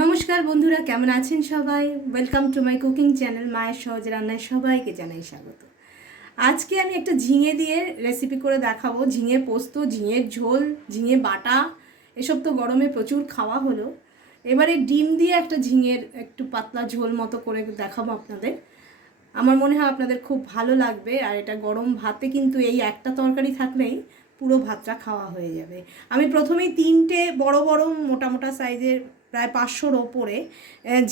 নমস্কার বন্ধুরা, কেমন আছেন সবাই? Welcome to my cooking channel মায়ের সহজ রান্নায় সবাইকে জানাই স্বাগত। আজকে আমি একটা ঝিঙে দিয়ে রেসিপি করে দেখাবো। ঝিঙে পোস্ত, ঝিঙের ঝোল, ঝিঙে বাটা, এসব তো গরমে প্রচুর খাওয়া হলো। এবারে ডিম দিয়ে একটা ঝিঙের একটু পাতলা ঝোল মতো করে দেখাবো আপনাদের। আমার মনে হয় আপনাদের খুব ভালো লাগবে। আর এটা গরম ভাতে কিন্তু এই একটা তরকারি থাকলেই পুরো ভাতটা খাওয়া হয়ে যাবে। আমি প্রথমেই তিনটে বড় বড় মোটা মোটা সাইজের প্রায় 500-র ওপরে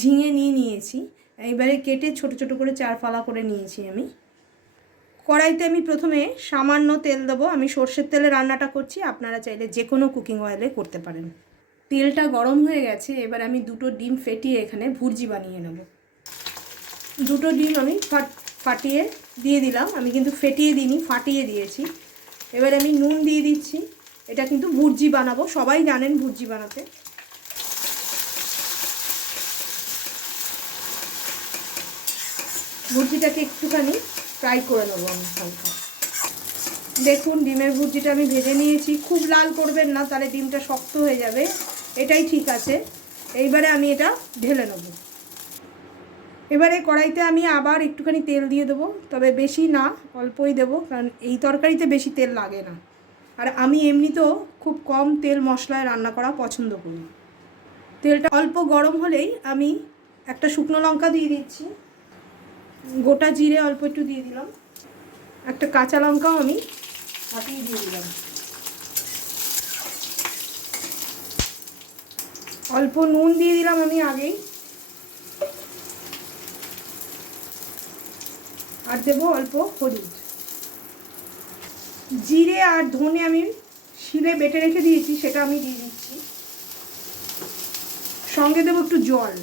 ঝিঙে নিয়েছি। এবারে কেটে ছোট ছোট করে 4 ফালা করে নিয়েছি আমি। কড়াইতে আমি প্রথমে সামান্য তেল দেবো। আমি সর্ষের তেলে রান্নাটা করছি, আপনারা চাইলে যে কোনো কুকিং অয়েলে করতে পারেন। তেলটা গরম হয়ে গেছে, এবার আমি দুটো ডিম ফেটিয়ে এখানে ভুর্জি বানিয়ে নেব। দুটো ডিম আমি ফাটিয়ে দিয়ে দিলাম। আমি কিন্তু ফেটিয়ে দিইনি, ফাটিয়ে দিয়েছি। এবার আমি নুন দিয়ে দিচ্ছি। এটা কিন্তু ভুর্জি বানাবো, সবাই জানেন ভুর্জি বানাতে। ভুর্জিটাকে একটুখানি ফ্রাই করে নেবো আমি হালকা। দেখুন, ডিমের ভুর্জিটা আমি ভেজে নিয়েছি। খুব লাল করবেন না, তাহলে ডিমটা শক্ত হয়ে যাবে। এটাই ঠিক আছে। এইবারে আমি এটা ঢেলে নেব। এবারে কড়াইতে আমি আবার একটুখানি তেল দিয়ে দেবো, তবে বেশি না, অল্পই দেবো, কারণ এই তরকারিতে বেশি তেল লাগে না। আর আমি এমনিতেও খুব কম তেল মশলায় রান্না করা পছন্দ করি। তেলটা অল্প গরম হলেই আমি একটা শুকনো লঙ্কা দিয়ে দিচ্ছি, গোটা জিরে অল্প একটু দিয়ে দিলাম, একটা কাঁচা লঙ্কাও আমি ফাটিয়ে দিয়ে দিলাম, অল্প নুন দিয়ে দিলাম আমি আগেই, আর দেবো অল্প হলুদ। জিরে আর ধনে আমি শিলে বেটে রেখে দিয়েছি, সেটা আমি দিয়ে দিচ্ছি। সঙ্গে দেবো একটু জল,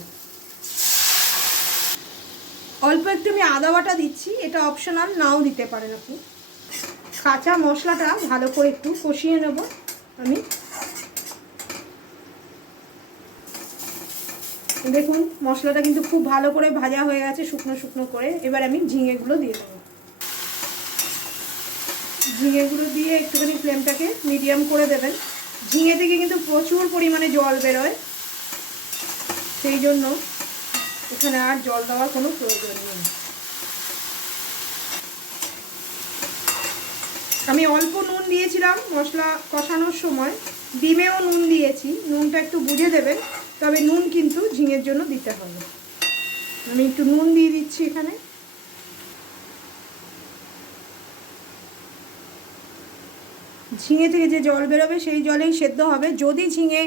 অল্প একটু আমি আদা বাটা দিচ্ছি, এটা অপশনাল, নাও দিতে পারেন আপনি। কাঁচা মশলাটা ভালো করে একটু কষিয়ে নেব আমি। দেখুন, মশলাটা কিন্তু খুব ভালো করে ভাজা হয়ে গেছে, শুকনো শুকনো করে। এবার আমি ঝিঙেগুলো দিয়ে দেবো। ঝিঙেগুলো দিয়ে একটুখানি ফ্লেমটাকে মিডিয়াম করে দেবেন। ঝিঙে থেকে কিন্তু প্রচুর পরিমাণে জল বেরোয়, সেই জন্য এখানে আর জল দেওয়ার কোনো প্রয়োজন নেই। আমি অল্প নুন দিয়েছিলাম মশলা কষানোর সময়, ডিমেও নুন দিয়েছি। নুনটা একটু বুঝে দেবেন, তবে নুন কিন্তু ঝিঙের জন্য দিতে হবে। আমি একটু নুন দিয়ে দিচ্ছি এখানে। ঝিঙে থেকে যে জল বেরোবে সেই জলেই সেদ্ধ হবে। যদি ঝিঙে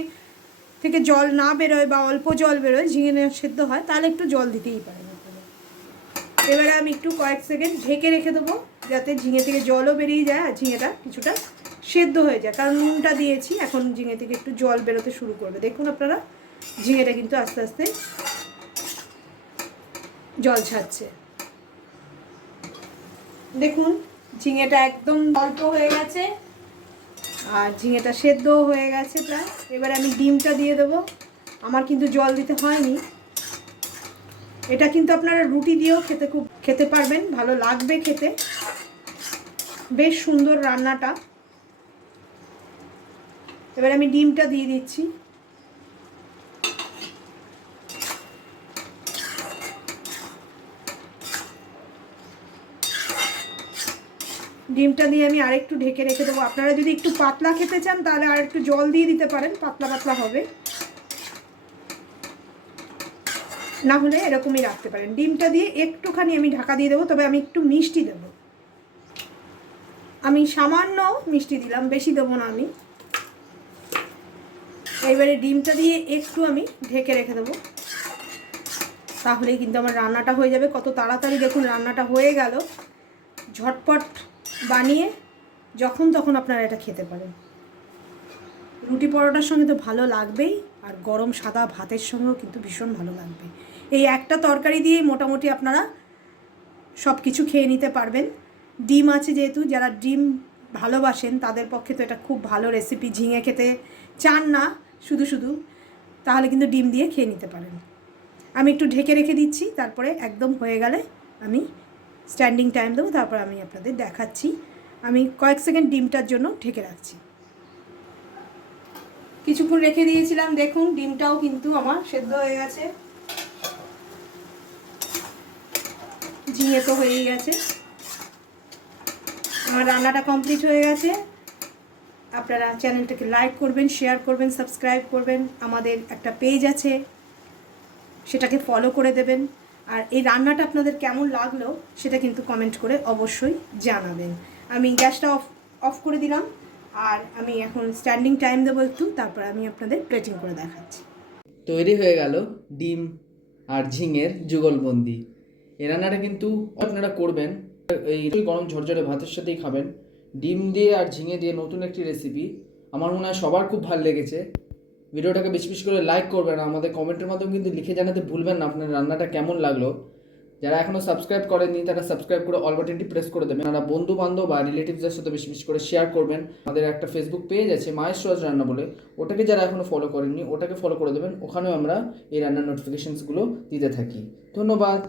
থেকে জল না বেরোয় বা অল্প জল বেরোয়, ঝিঙে সেদ্ধ হয়, তাহলে একটু জল দিতেই পারেন। এবারে আমি একটু কয়েক সেকেন্ড ঢেকে রেখে দেবো, যাতে ঝিঙে থেকে জলও বেরিয়ে যায় আর ঝিঙেটা কিছুটা সেদ্ধ হয়ে যায়। কারণ নুনটা দিয়েছি, এখন ঝিঙে থেকে একটু জল বেরোতে শুরু করবে। দেখুন আপনারা, ঝিঙেটা কিন্তু আস্তে আস্তে জল ছাড়ছে। দেখুন, ঝিঙেটা একদম অল্প হয়ে গেছে আর ঝিঙেটা সেদ্ধও হয়ে গেছে প্রায়। এবারে আমি ডিমটা দিয়ে দেবো। আমার কিন্তু জল দিতে হয়নি। এটা কিন্তু আপনারা রুটি দিয়েও খেতে পারবেন, ভালো লাগবে খেতে, বেশ সুন্দর রান্নাটা। এবার আমি ডিমটা দিয়ে দিচ্ছি। ডিমটা দিয়ে আমি আরেকটু ঢেকে রেখে দেবো। আপনারা যদি একটু পাতলা খেতে চান, তাহলে আর একটু জল দিয়ে দিতে পারেন, পাতলা পাতলা হবে, না হলে এরকমই রাখতে পারেন। ডিমটা দিয়ে একটুখানি আমি ঢাকা দিয়ে দেবো, তবে আমি একটু মিষ্টি দেবো। আমি সামান্য মিষ্টি দিলাম, বেশি দেবো না আমি। এইবারে ডিমটা দিয়ে একটু আমি ঢেকে রেখে দেবো, তাহলেই কিন্তু আমার রান্নাটা হয়ে যাবে। কত তাড়াতাড়ি দেখুন রান্নাটা হয়ে গেল। ঝটপট বানিয়ে যখন তখন আপনারা এটা খেতে পারেন। রুটি পরোটার সঙ্গে তো ভালো লাগবেই, আর গরম সাদা ভাতের সঙ্গেও কিন্তু ভীষণ ভালো লাগবে। এই একটা তরকারি দিয়েই মোটামুটি আপনারা সব কিছু খেয়ে নিতে পারবেন। ডিম আছে যেহেতু, যারা ডিম ভালোবাসেন তাদের পক্ষে তো এটা খুব ভালো রেসিপি। ঝিঙে খেতে চান না শুধু শুধু, তাহলে কিন্তু ডিম দিয়ে খেয়ে নিতে পারেন। আমি একটু ঢেকে রেখে দিচ্ছি, তারপরে একদম হয়ে গেলে আমি স্ট্যান্ডিং টাইম দেবো, তারপর আমি আপনাদের দেখাচ্ছি। আমি কয়েক সেকেন্ড ডিমটার জন্য ঢেকে রাখছি। কিছুক্ষণ রেখে দিয়েছিলাম, দেখুন ডিমটাও কিন্তু আমার সেদ্ধ হয়ে গেছে, ঝিঙে তো হয়েই গেছে, আমার রান্নাটা কমপ্লিট হয়ে গেছে। আপনারা চ্যানেলটাকে লাইক করবেন, শেয়ার করবেন, সাবস্ক্রাইব করবেন, আমাদের একটা পেজ আছে সেটাকে ফলো করে দেবেন। আর এই রান্নাটা আপনাদের কেমন লাগলো সেটা কিন্তু কমেন্ট করে অবশ্যই জানাবেন। আমি গ্যাসটা অফ করে দিলাম, আর আমি এখন স্ট্যান্ডিং টাইম দেবো একটু, তারপর আমি আপনাদের প্লেটিং করে দেখাচ্ছি। তৈরি হয়ে গেল ডিম আর ঝিঙের যুগলবন্দি। এই রান্নাটা কিন্তু আপনারা করবেন, এই গরম ঝরঝরে ভাতের সাথেই খাবেন। ডিম দিয়ে আর ঝিঙে দিয়ে নতুন একটি রেসিপি, আমার মনে হয় সবার খুব ভালো লেগেছে। ভিডিওটাকে বেশি বেশি করে লাইক করবেন, আমাদের কমেন্টের মাধ্যমে কিন্তু লিখে জানাতে ভুলবেন না আপনার রান্নাটা কেমন লাগলো। যারা এখনও সাবস্ক্রাইব করেননি তারা সাবস্ক্রাইব করে অল বাটনটি প্রেস করে দেবেন। আপনারা বন্ধু বান্ধব বা রিলেটিভসদের সাথে বেশি বেশি করে শেয়ার করবেন। আমাদের একটা ফেসবুক পেজ আছে মায়ের সহজ রান্না বলে, ওটাকে যারা এখনও ফলো করেননি ওটাকে ফলো করে দেবেন। ওখানেও আমরা এই রান্নার নোটিফিকেশনসগুলো দিতে থাকি। ধন্যবাদ।